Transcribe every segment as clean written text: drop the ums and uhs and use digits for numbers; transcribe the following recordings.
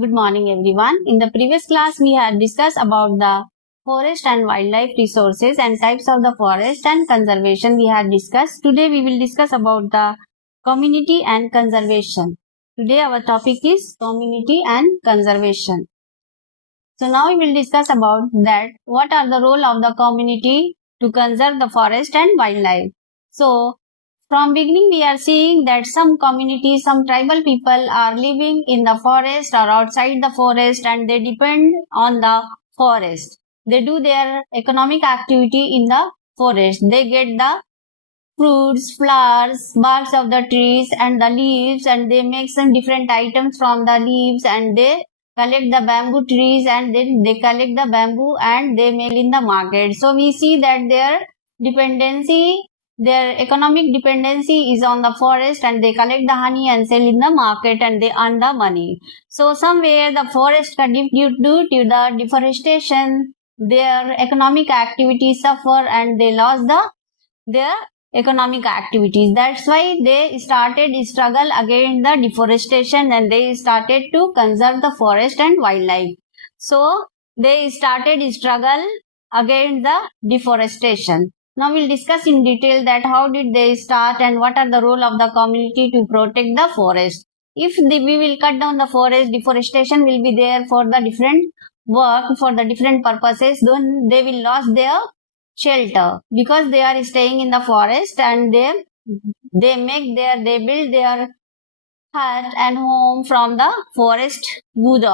Good morning everyone. In the previous class we had discussed about the forest and wildlife resources and types of the forest and conservation we had discussed. Today we will discuss about the community and conservation. Today our topic is community and conservation. So now we will discuss about that what are the role of the community to conserve the forest and wildlife. So from beginning we are seeing that some communities, some tribal people are living in the forest or outside the forest and they depend on the forest. They do their economic activity in the forest. They get the fruits, flowers, barks of the trees and the leaves, and they make some different items from the leaves, and they collect the bamboo trees and then they collect the bamboo and they mail in the market. So we see that their economic dependency is on the forest, and they collect the honey and sell in the market and they earn the money. So somewhere the forest due to the deforestation, their economic activities suffer and they lost their economic activities. That's why they started struggle against the deforestation and they started to conserve the forest and wildlife. So they started struggle against the deforestation. Now we'll discuss in detail that how did they start and what are the role of the community to protect the forest. If we will cut down the forest, deforestation will be there for the different work, for the different purposes, then they will lose their shelter because they are staying in the forest and they build their hut and home from the forest wood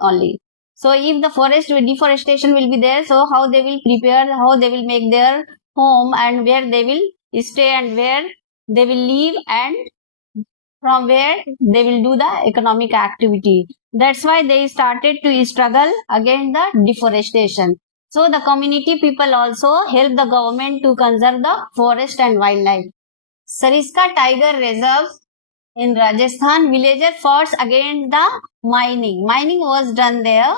only. So if the forest deforestation will be there, so how they will prepare, how they will make their home and where they will stay and where they will live and from where they will do the economic activity. That's why they started to struggle against the deforestation. So the community people also help the government to conserve the forest and wildlife. Sariska Tiger Reserve in Rajasthan, villager fought against the mining. Mining was done there.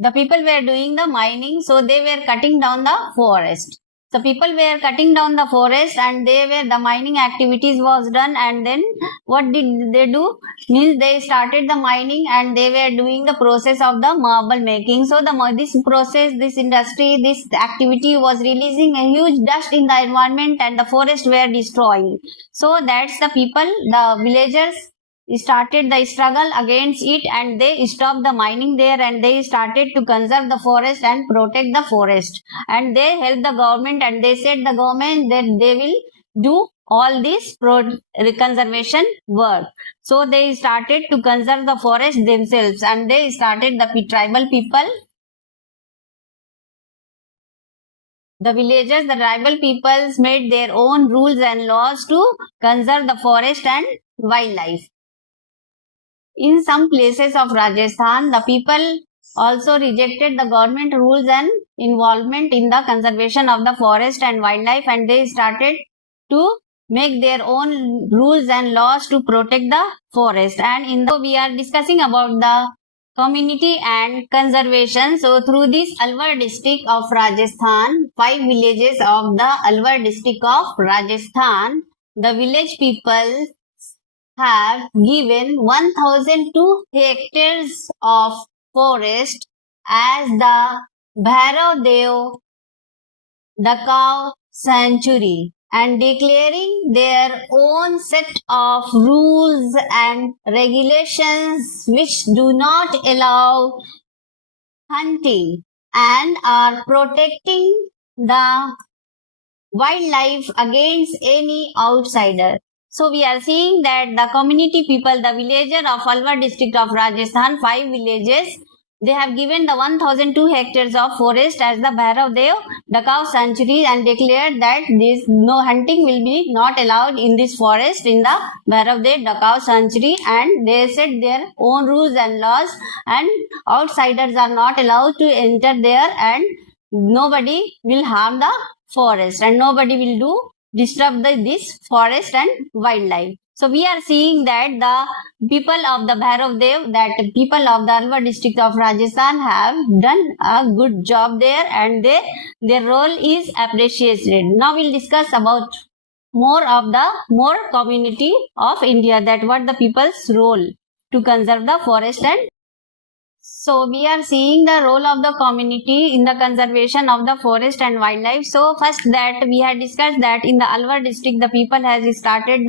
The people were doing the mining, so they were cutting down the forest. So people were cutting down the forest and the mining activities was done, and then what did they do? Means they started the mining and they were doing the process of the marble making. So this process, this industry, this activity was releasing a huge dust in the environment and the forest were destroyed. So that's the people, the villagers started the struggle against it and they stopped the mining there and they started to conserve the forest and protect the forest, and they helped the government and they said the government that they will do all this conservation work. So they started to conserve the forest themselves and they started the tribal people. The villagers, the tribal peoples made their own rules and laws to conserve the forest and wildlife. In some places of Rajasthan, the people also rejected the government rules and involvement in the conservation of the forest and wildlife, and they started to make their own rules and laws to protect the forest. And we are discussing about the community and conservation. So through this Alwar district of Rajasthan, 5 villages of the Alwar district of Rajasthan, the village people have given 1002 hectares of forest as the Bhairav Dev, the cow sanctuary, and declaring their own set of rules and regulations which do not allow hunting and are protecting the wildlife against any outsider. So we are seeing that the community people, the villager of Alwar district of Rajasthan, 5 villages, they have given the 1002 hectares of forest as the Bhairav Dev, the cow sanctuary, and declared that no hunting will be not allowed in this forest in the Bhairav Dev, the cow sanctuary, and they set their own rules and laws, and outsiders are not allowed to enter there, and nobody will harm the forest and nobody will disturb this forest and wildlife. So we are seeing that the people of the Bhairav Dev, that people of the Alwar district of Rajasthan have done a good job there, and their role is appreciated. Now we'll discuss about more community of India, that what the people's role. to conserve the forest. And so we are seeing the role of the community in the conservation of the forest and wildlife. So first that we had discussed that in the Alwar district, the people has started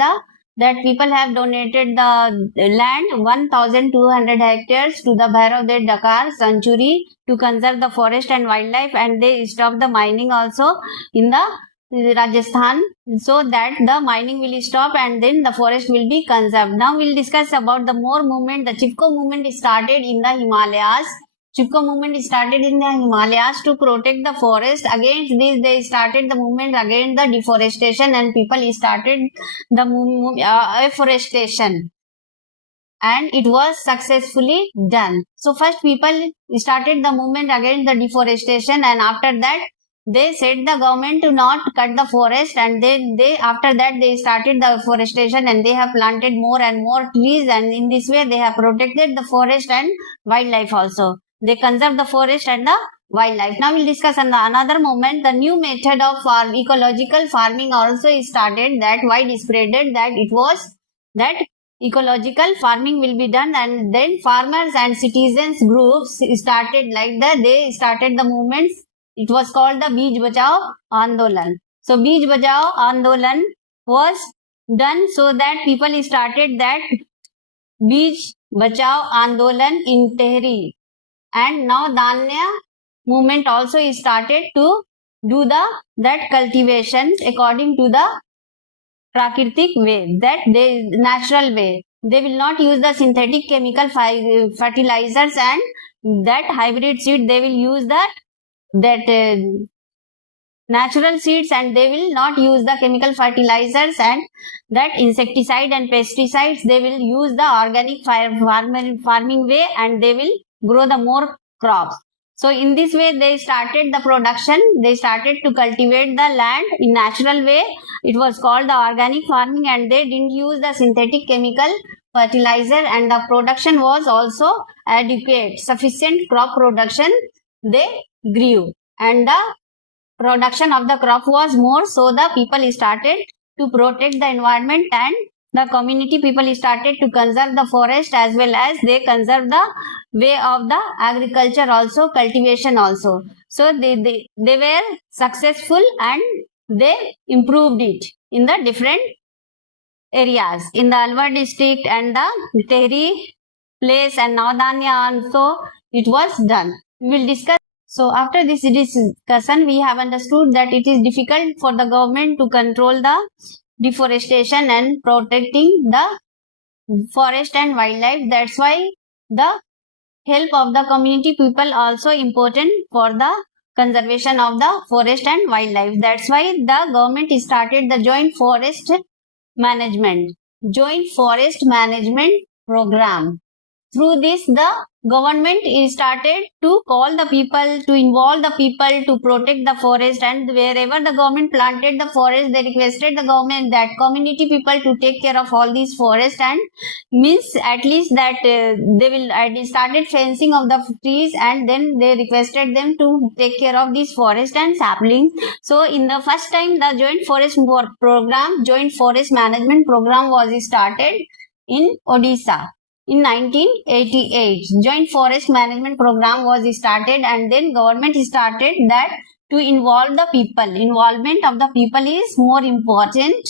that people have donated the land 1,200 hectares to the Bhairavdev Dakar sanctuary to conserve the forest and wildlife, and they stopped the mining also in the Rajasthan, so that the mining will stop and then the forest will be conserved. Now we'll discuss about the more movement. The Chipko movement started in the Himalayas. Chipko movement started in the Himalayas to protect the forest. Against this, they started the movement against the deforestation, and people started the afforestation. And it was successfully done. So first people started the movement against the deforestation, and after that they said the government to not cut the forest, and then after that they started the afforestation, and they have planted more and more trees, and in this way they have protected the forest and wildlife also. They conserve the forest and the wildlife. Now we'll discuss another moment. The new method of ecological farming also started, that widespreaded, that it was that ecological farming will be done, and then farmers and citizens groups started like that. They started the movements. It was called the Beej Bachao Andolan. So Beej Bachao Andolan was done so that people started that Beej Bachao Andolan in Tehri, and now Danya movement also started to do that cultivation according to the Prakritik way, that they natural way. They will not use the synthetic chemical fertilizers and that hybrid seed. They will use that natural seeds, and they will not use the chemical fertilizers and that insecticide and pesticides. They will use the organic farming way, and they will grow the more crops. So in this way they started the production. They started to cultivate the land in natural way. It was called the organic farming, and they didn't use the synthetic chemical fertilizer, and the production was also adequate. Sufficient crop production they grew, and the production of the crop was more, so the people started to protect the environment, and the community people started to conserve the forest, as well as they conserve the way of the agriculture also, cultivation also. So they were successful, and they improved it in the different areas in the Alwar district and the Tehri place and Navdanya also it was done. We will discuss. So after this discussion, we have understood that it is difficult for the government to control the deforestation and protecting the forest and wildlife. That's why the help of the community people also important for the conservation of the forest and wildlife. That's why the government started the joint forest management program. Through this, the government started to call the people, to involve the people to protect the forest, and wherever the government planted the forest, they requested the government, that community people, to take care of all these forests, and means at least that they started fencing of the trees, and then they requested them to take care of these forests and saplings. So in the first time, the joint forest management program was started in Odisha. In 1988, joint forest management program was started, and then government started that to involve the people. Involvement of the people is more important.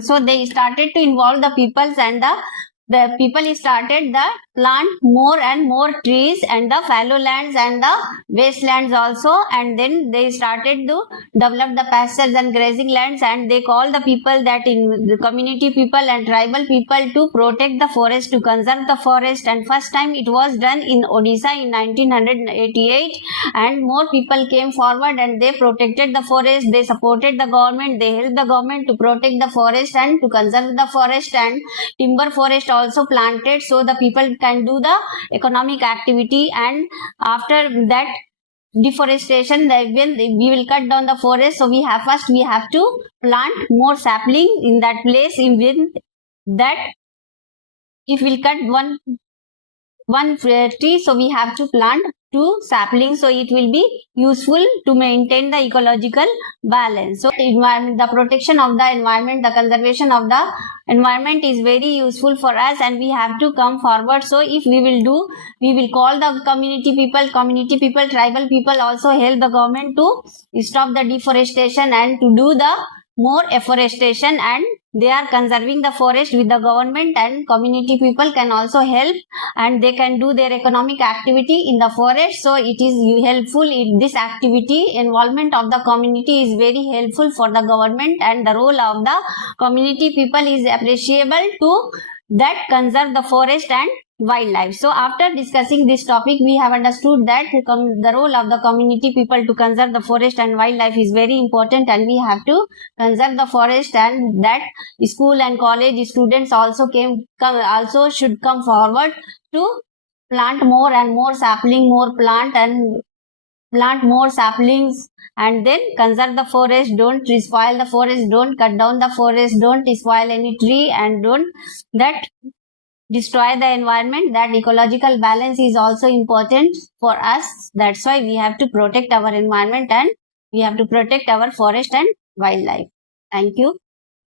So they started to involve the peoples, and the people started the plant more and more trees and the fallow lands and the wastelands also, and then they started to develop the pastures and grazing lands, and they call the people, that in the community people and tribal people, to protect the forest, to conserve the forest. And first time it was done in Odisha in 1988, and more people came forward, and they protected the forest. They supported the government, they helped the government to protect the forest and to conserve the forest, and timber forest also planted, so the people can do the economic activity. And after that deforestation, when we will cut down the forest, so we have to plant more sapling in that place. In that, if we'll cut one tree, so we have to plant 2 saplings, so it will be useful to maintain the ecological balance. So the protection of the environment, the conservation of the environment is very useful for us, and we have to come forward. So if we will call the community people, tribal people also help the government to stop the deforestation and to do the more afforestation, and they are conserving the forest with the government, and community people can also help, and they can do their economic activity in the forest. So it is helpful in this activity. Involvement of the community is very helpful for the government, and the role of the community people is appreciable to that conserve the forest and wildlife. So after discussing this topic, we have understood that the role of the community people to conserve the forest and wildlife is very important, and we have to conserve the forest, and that school and college students also should come forward to plant more and more sapling, more plant more saplings, and then conserve the forest. Don't spoil the forest, don't cut down the forest, don't spoil any tree, and don't that destroy the environment. That ecological balance is also important for us. That's why we have to protect our environment, and we have to protect our forest and wildlife. Thank you.